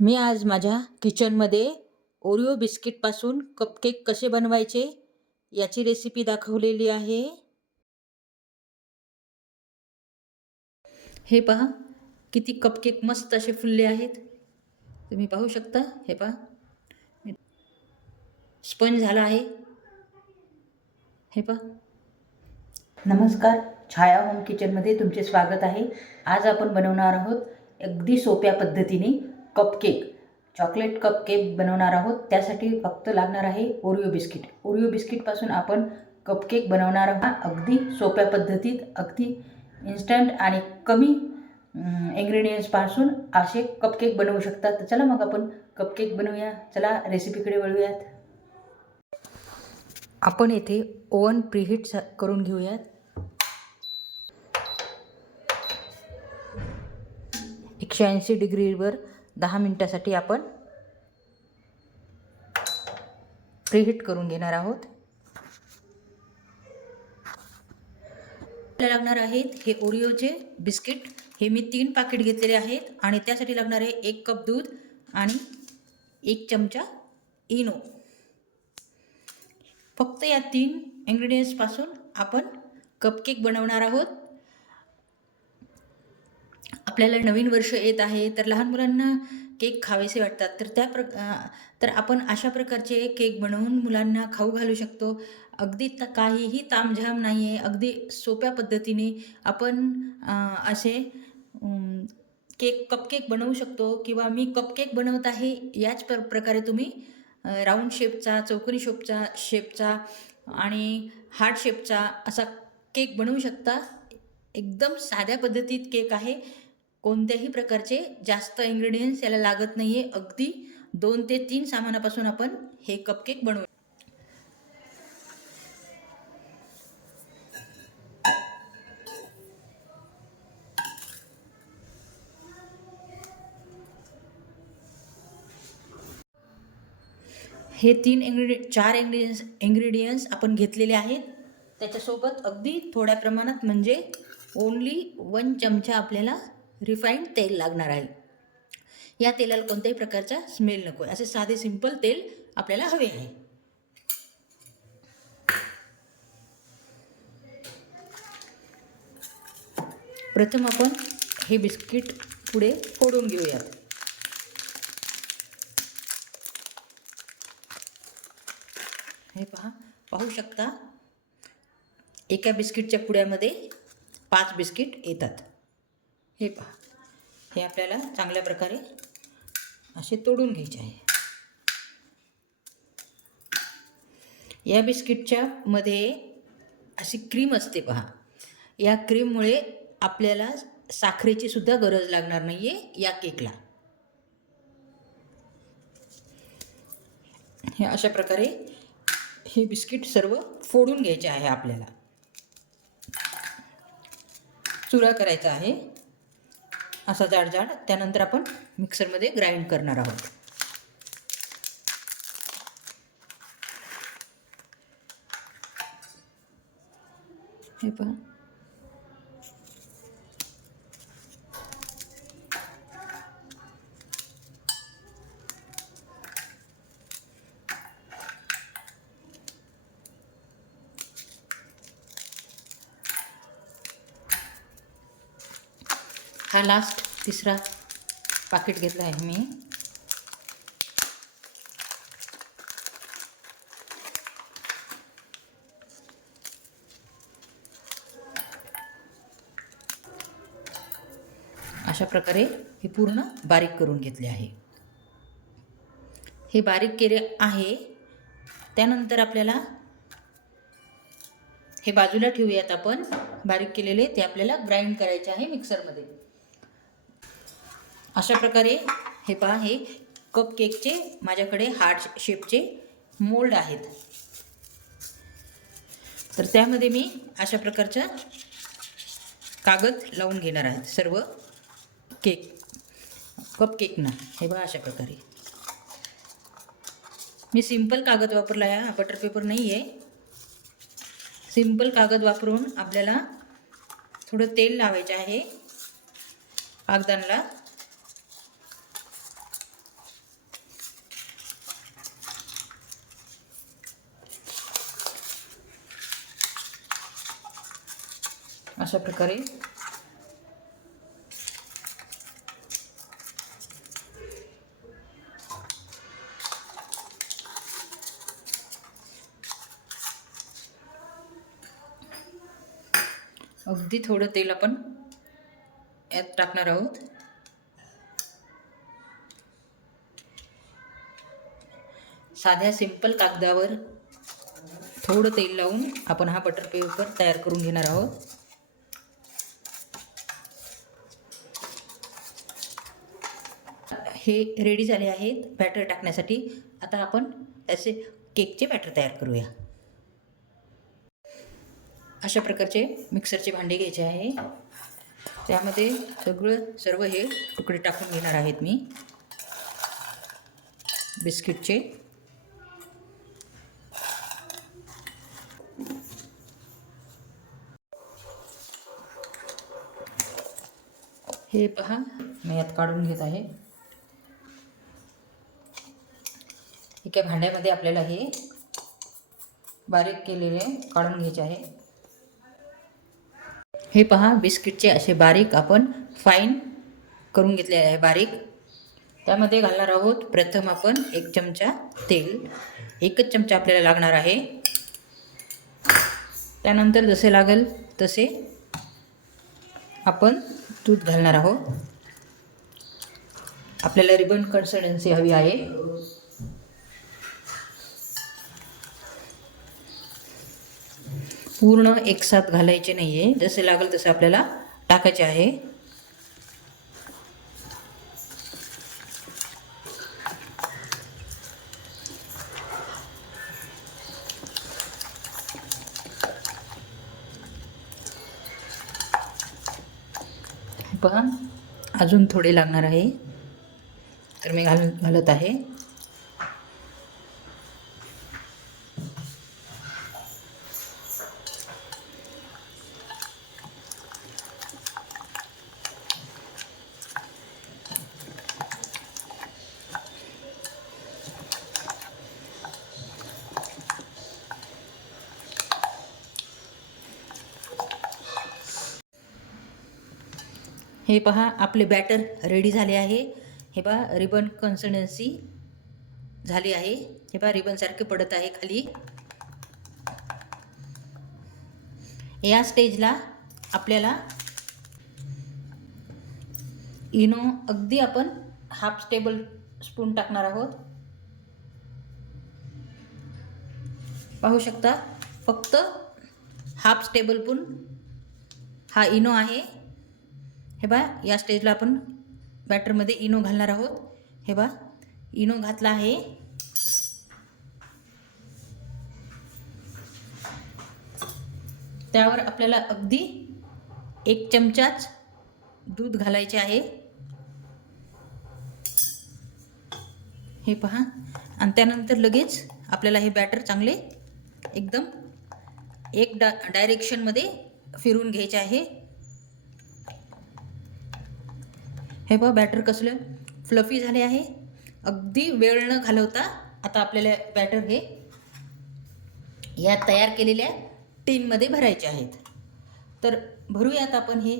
मी आज माझ्या किचनमध्ये ओरिओ बिस्किटपासून कपकेक कसे बनवायचे याची रेसिपी दाखवलेली आहे. हे पहा, किती कपकेक मस्त असे फुलले आहेत. तुम्ही पाहू शकता. हे पहा, स्पंज झाला आहे. हे पहा. नमस्कार, छाया होम किचनमध्ये तुमचे स्वागत आहे. आज आपण बनवणार आहोत अगदी सोप्या पद्धतीने कपकेक, चॉकलेट कपकेक बनवणार आहोत. त्यासाठी फक्त लागणार आहे ओरिओ बिस्किट. ओरिओ बिस्किटपासून आपण कपकेक बनवणार आहोत. अगदी सोप्या पद्धतीत, अगदी इन्स्टंट आणि कमी इंग्रेडियंट्सपासून असे कपकेक बनवू शकतात. तर चला मग आपण कपकेक बनवूया. चला रेसिपीकडे वळूयात. आपण येथे ओव्हन प्रीहीट करून घेऊयात. 180 डिग्रीवर 10 मिनिटासाठी आपण प्रीहीट करून घेणार आहोत. आपल्याला लागणार आहेत हे ओरिओचे बिस्किट. हे मी 3 पाकिट घेतलेले आहेत आणि त्यासाठी लागणार आहे 1 कप दूध आणि 1 चमचा इनो. फक्त या 3 इंग्रेडियंट्सपासून आपण कपकेक बनवणार आहोत. आपल्याला नवीन वर्ष येत आहे, तर लहान मुलांना केक खावेसे वाटतात. तर आपण अशा प्रकारचे केक बनवून मुलांना खाऊ घालू शकतो. अगदी काहीही तामझाम नाही आहे. अगदी सोप्या पद्धतीने आपण असे कपकेक बनवू शकतो. किंवा मी कपकेक बनवत आहे याच प्रकारे तुम्ही राऊंड शेपचा, चौकोनी शेपचा आणि हार्ट शेपचा असा केक बनवू शकता. एकदम साध्या पद्धतीत केक आहे. कोणत्याही प्रकारचे जास्त इंग्रेडियंट्स याला लागत नाही आहे. अगदी 2 ते 3 सामानापासून आपण हे कपकेक बनवू. हे 4 इंग्रेडियंट्स आपण घेतलेले आहेत. त्याच्यासोबत अगदी थोड्या प्रमाणात म्हणजे ओन्ली 1 चमचा आपल्याला रिफाईंड तेल लागणार आहे. या तेलाला कोणत्याही प्रकारचा स्मेल नको आहे. असे साधे सिंपल तेल आपल्याला हवे आहे. प्रथम आपण हे बिस्किट पुढे फोडून घेऊयात. हे पाहू शकता, एका बिस्किटच्या पुड्यामध्ये 5 बिस्किट येतात. हे पहा, हे आपल्याला चांगल्या प्रकारे असे तोडून घ्यायचे आहे. या बिस्किटच्या मध्ये अशी क्रीम असते पहा. या क्रीममुळे आपल्याला साखरेची सुद्धा गरज लागणार नाही आहे या केकला. हे अशा प्रकारे हे बिस्किट सर्व फोडून घ्यायचे आहे. आपल्याला चुरा करायचा आहे असा जाड. त्यानंतर आपण मिक्सरमध्ये ग्राइंड करणार आहोत. हे पहा, हा लास्ट 3रा पाकिट घेतला आहे मी. अशा प्रकारे हे पूर्ण बारीक करून घेतले आहे. हे बारीक केले आहे. त्यानंतर आपल्याला हे बाजूला ठेवूयात. आपण बारीक केलेले ते आपल्याला ग्राइंड करायचे आहे मिक्सरमध्ये. अशा प्रकारे हे पहा, हे कपकेकचे माझ्याकडे हार्ट शेपचे मोल्ड आहेत. तर त्यामध्ये मी अशा प्रकारचा कागद लावून घेणार आहे सर्व कपकेकना. हे बघा, अशा प्रकारे मी सिंपल कागद वापरला आहे. हा बटर पेपर नाही आहे. सिंपल कागद वापरून आपल्याला थोडं तेल लावायचे आहे कागदांना. अशा प्रकारे अगदी थोडं तेल आपण यात टाकणार आहोत. साध्या सिंपल कागदावर थोडं तेल लावून आपण हा बटर पेपर तयार करून घेणार आहोत. हे रेडी झाले आहेत बॅटर टाकण्यासाठी. आता आपण त्याचे केकचे बॅटर तयार करूया. अशा प्रकारचे मिक्सरचे भांडे घ्यायचे आहे. त्यामध्ये सर्व हे तुकडे टाकून घेणार आहेत मी बिस्किटचे. हे पहा मी यात काढून घेत आहे. एका भांड्यामध्ये आपल्याला हे बारीक केलेले काढून घ्यायचे आहे. हे पहा बिस्किटचे असे बारीक आपण फाईन करून घेतले आहे बारीक. त्यामध्ये घालणार आहोत प्रथम आपण 1 चमचा तेल. 1च चमचा आपल्याला लागणार आहे. त्यानंतर जसे लागेल तसे आपण दूध घालणार आहोत. आपल्याला रिबन कन्सिस्टन्सी हवी आहे. पूर्ण एकसाथ घालायचे नाही आहे, जसे लागेल तसे आपल्याला टाकायचे आहे. पहा अजून थोडे लागणार आहे, तर मी घालत आहे. हे पहा आपले बॅटर रेडी झाले आहे. हे पहा रिबन कन्सिस्टन्सी झाली आहे. हे पहा रिबनसारखे पडत आहे खाली. या स्टेजला आपल्याला इनो अगदी आपण 1/2 टेबल स्पून टाकणार आहोत. पाहू शकता फक्त 1/2 टेबल स्पून हा इनो आहे. हे बा या स्टेजला आपण बॅटरमध्ये इनो घालणार आहोत. हे बा इनो घातला आहे. त्यावर आपल्याला अगदी 1 चमचाच दूध घालायचे आहे. हे पहा आणि त्यानंतर लगेच आपल्याला हे बॅटर चांगले एकदम एक डायरेक्शनमध्ये फिरवून घ्यायचे आहे. हे पहा बॅटर कसलं फ्लफी झाले आहे. अगदी वेळ न घालवता आता आपल्याला बॅटर हे या तयार केलेल्या टीनमध्ये भरायचे आहेत. तर भरूयात आपण हे.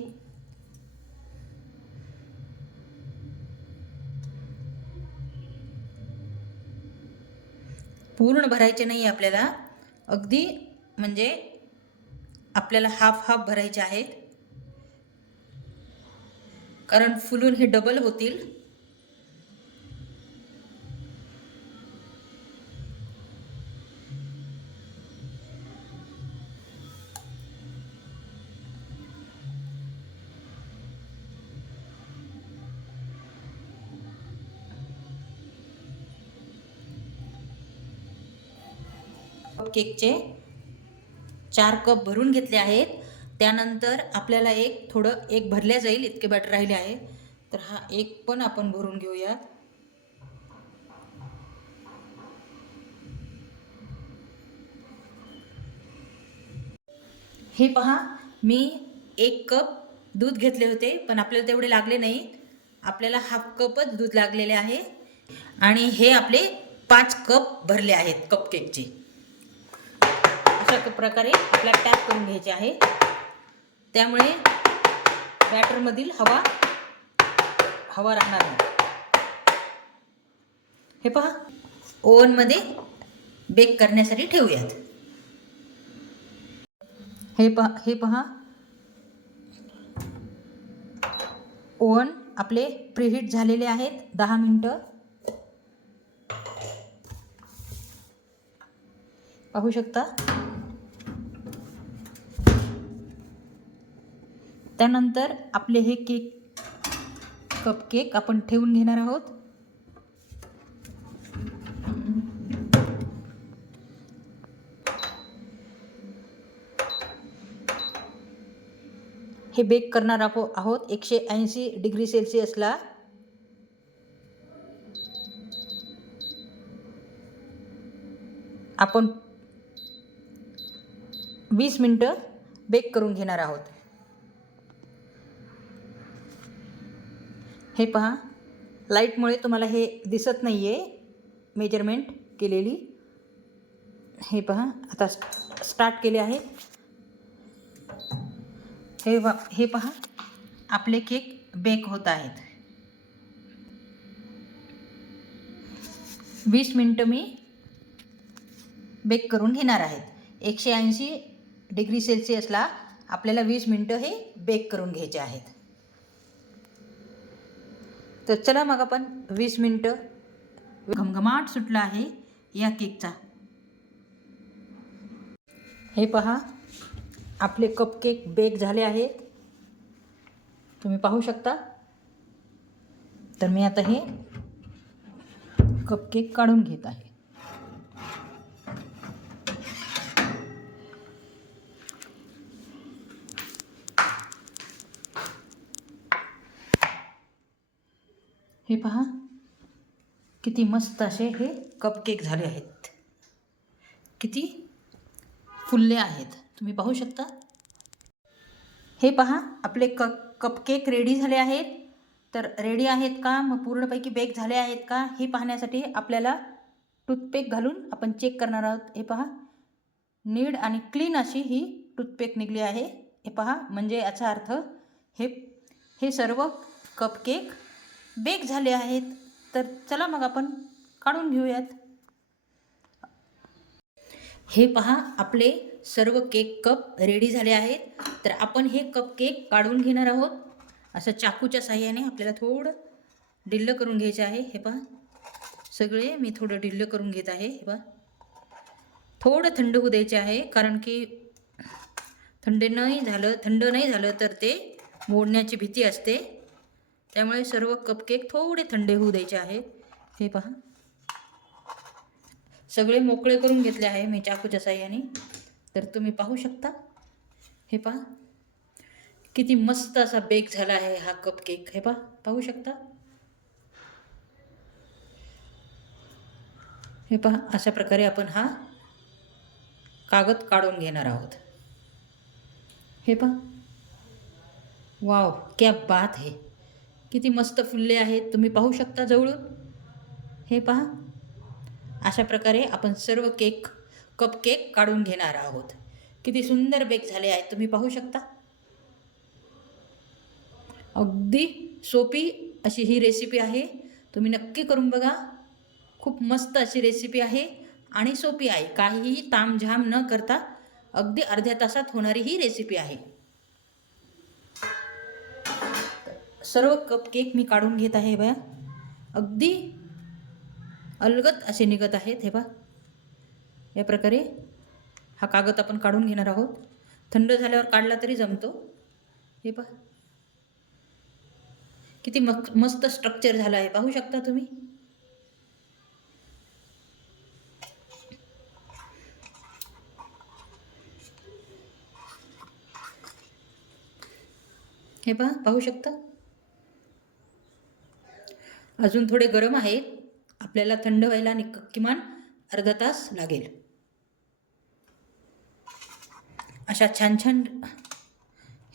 पूर्ण भरायचे नाही आपल्याला, अगदी म्हणजे आपल्याला हाफ भरायचे आहेत, कारण फुलून हे डबल होतील. केकचे 4 कप भरून घेतले आहेत. त्यानंतर आपल्याला एक भरल्या जाईल इतके बॅटर राहिले आहे, तर हा एक पण आपण भरून घेऊया. हे पहा मी 1 कप दूध घेतले होते, पण आपल्याला तेवढे लागले नाही. आपल्याला हाफ कपच दूध लागलेले आहे आणि हे आपले 5 कप भरले आहेत कपकेकचे. अशा प्रकारे आपल्याला टॅप करून घ्यायचे आहे. त्यामुळे बॅटरमधील हवा राहणार नाही. हे पहा, ओव्हनमध्ये बेक करण्यासाठी ठेवूयात. हे पहा ओव्हन आपले प्रीहीट झालेले आहेत 10 मिनटं. पाहू शकता. त्यानंतर आपले हे कपकेक आपण ठेवून घेणार आहोत. हे बेक करणार आहोत 180 डिग्री सेल्सिअसला. आपण 20 मिनटं बेक करून घेणार आहोत. हे पहा, लाईटमुळे तुम्हाला हे दिसत नाही आहे मेजरमेंट केलेली. हे पहा, आता स्टार्ट केले आहे. हे पहा, आपले केक बेक होत आहेत. 20 मिनटं मी बेक करून घेणार आहेत. 180 डिग्री सेल्सिअसला आपल्याला 20 मिनटं हे बेक करून घ्यायचे आहेत. तर चला मग आपण 20 मिनटं. घमघमाट सुटला आहे या केकचा. हे पहा, आपले कपकेक बेक झाले आहेत. तुम्ही पाहू शकता. तर मी आता हे कपकेक काढून घेत आहे. हे पहा, किती मस्त असे हे कपकेक झाले आहेत. किती फुलले आहेत तुम्ही पाहू शकता. हे पहा, आपले कपकेक रेडी झाले आहेत. तर रेडी आहेत का, मग पूर्णपैकी बेक झाले आहेत का हे पाहण्यासाठी आपल्याला टूथपेक घालून आपण चेक करणार आहोत. हे पहा, नीट आणि क्लीन अशी ही टूथपेक निघली आहे. हे पहा, म्हणजे याचा अर्थ हे सर्व कपकेक बेक झाले आहेत. तर चला मग आपण काढून घेऊयात. हे पहा, आपले सर्व केक कप रेडी झाले आहेत. तर आपण हे कपकेक काढून घेणार आहोत. असं चाकूच्या साहाय्याने आपल्याला थोडं ढिल्लं करून घ्यायचे आहे. हे पहा, सगळे मी थोडं ढिल्लं करून घेत आहे. हे पहा, थोडं थंड होऊ द्यायचे आहे, कारण की थंड नाही झालं तर ते मोडण्याची भीती असते. त्यामुळे सर्व कपकेक थोडे थंड होऊ द्यायचे आहेत. हे पहा, सगळे मोकळे करून घेतले आहे मी चाकूच्या साहाय्याने. तर तुम्ही पाहू शकता. हे पहा, किती मस्त असा बेक झाला आहे हा कपकेक. हे पहा, पाहू शकता. हे पहा, अशा प्रकारे आपण हा कागद काढून घेणार आहोत. हे पहा, वाव, क्या बात है. किती मस्त फुलले आहेत तुम्ही पाहू शकता जवळून. हे पहा, अशा प्रकारे आपण सर्व कपकेक काढून घेणार आहोत. किती सुंदर बेक झाले आहेत तुम्ही पाहू शकता. अगदी सोपी अशी ही रेसिपी आहे. तुम्ही नक्की करून बघा. खूप मस्त अशी रेसिपी आहे आणि सोपी आहे. काहीही तामझाम न करता अगदी अर्ध्या तासात होणारी ही रेसिपी आहे. सर्व कपकेक मी काढून घेत आहे. बया, अगदी अलगद असे निघत आहेत. हे पहा, या प्रकारे हा कागद आपण काढून घेणार आहोत. थंड झाल्यावर काढला तरी जमतो. हे पहा, किती मस्त स्ट्रक्चर झालं आहे पाहू शकता तुम्ही. हे पहा, पाहू शकता. अजून थोडे गरम आहेत. आपल्याला थंड व्हायला किमान अर्धा तास लागेल. अशा छान छान.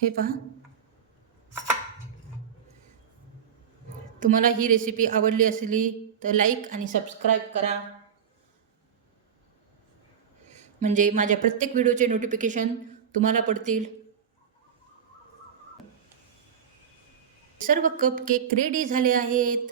हे पहा, तुम्हाला ही रेसिपी आवडली असली तर लाईक आणि सबस्क्राईब करा. म्हणजे माझ्या प्रत्येक व्हिडिओचे नोटिफिकेशन तुम्हाला पडतील. सर्व कप केक रेडी झाले आहेत.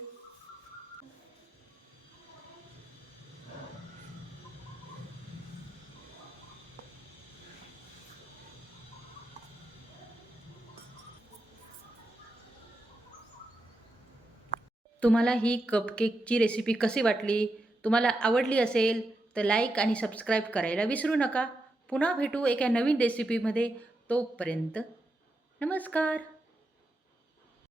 तुम्हाला ही कपकेकची रेसिपी कशी वाटली? तुम्हाला आवडली असेल तर लाईक आणि सबस्क्राईब करायला विसरू नका. पुन्हा भेटू एका नवीन रेसिपीमध्ये. तोपर्यंत नमस्कार.